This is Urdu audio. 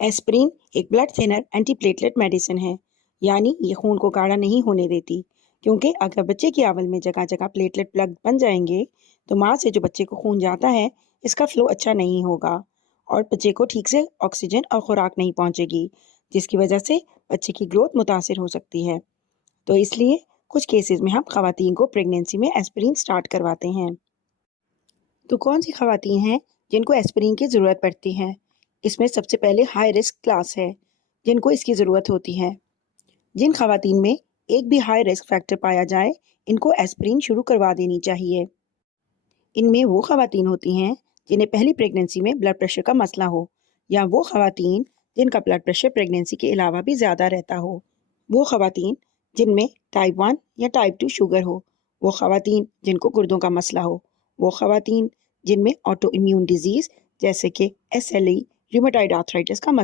ایسپرین ایک blood thinner anti platelet medicine ہے، یعنی یہ خون کو گاڑھا نہیں ہونے دیتی، کیونکہ اگر بچے کی آول میں جگہ جگہ پلیٹلیٹ پلگ بن جائیں گے تو ماں سے جو بچے کو خون جاتا ہے اس کا فلو اچھا نہیں ہوگا اور بچے کو ٹھیک سے آکسیجن اور خوراک نہیں پہنچے گی، جس کی وجہ سے بچے کی گروتھ متاثر ہو سکتی ہے۔ تو اس لیے کچھ کیسز میں ہم خواتین کو پریگنینسی میں ایسپرین سٹارٹ کرواتے ہیں۔ تو کون سی خواتین ہیں جن کو ایسپرین کی ضرورت پڑتی ہے؟ اس میں سب سے پہلے ہائی رسک کلاس ہے جن کو اس کی ضرورت ہوتی ہے۔ جن خواتین میں ایک بھی ہائی رسک فیکٹر پایا جائے ان کو ایسپرین شروع کروا دینی چاہیے۔ ان میں وہ خواتین ہوتی ہیں جنہیں پہلی پریگنینسی میں بلڈ پریشر کا مسئلہ ہو، یا وہ خواتین جن کا بلڈ پریشر پریگنینسی کے علاوہ بھی زیادہ رہتا ہو، وہ خواتین جن میں ٹائپ 1 یا ٹائپ 2 شوگر ہو، وہ خواتین جن کو گردوں کا مسئلہ ہو، وہ خواتین جن میں آٹو امیون ڈیزیز جیسے کہ SLE، ریومیٹائڈ آرتھرائٹس کا مسئلہ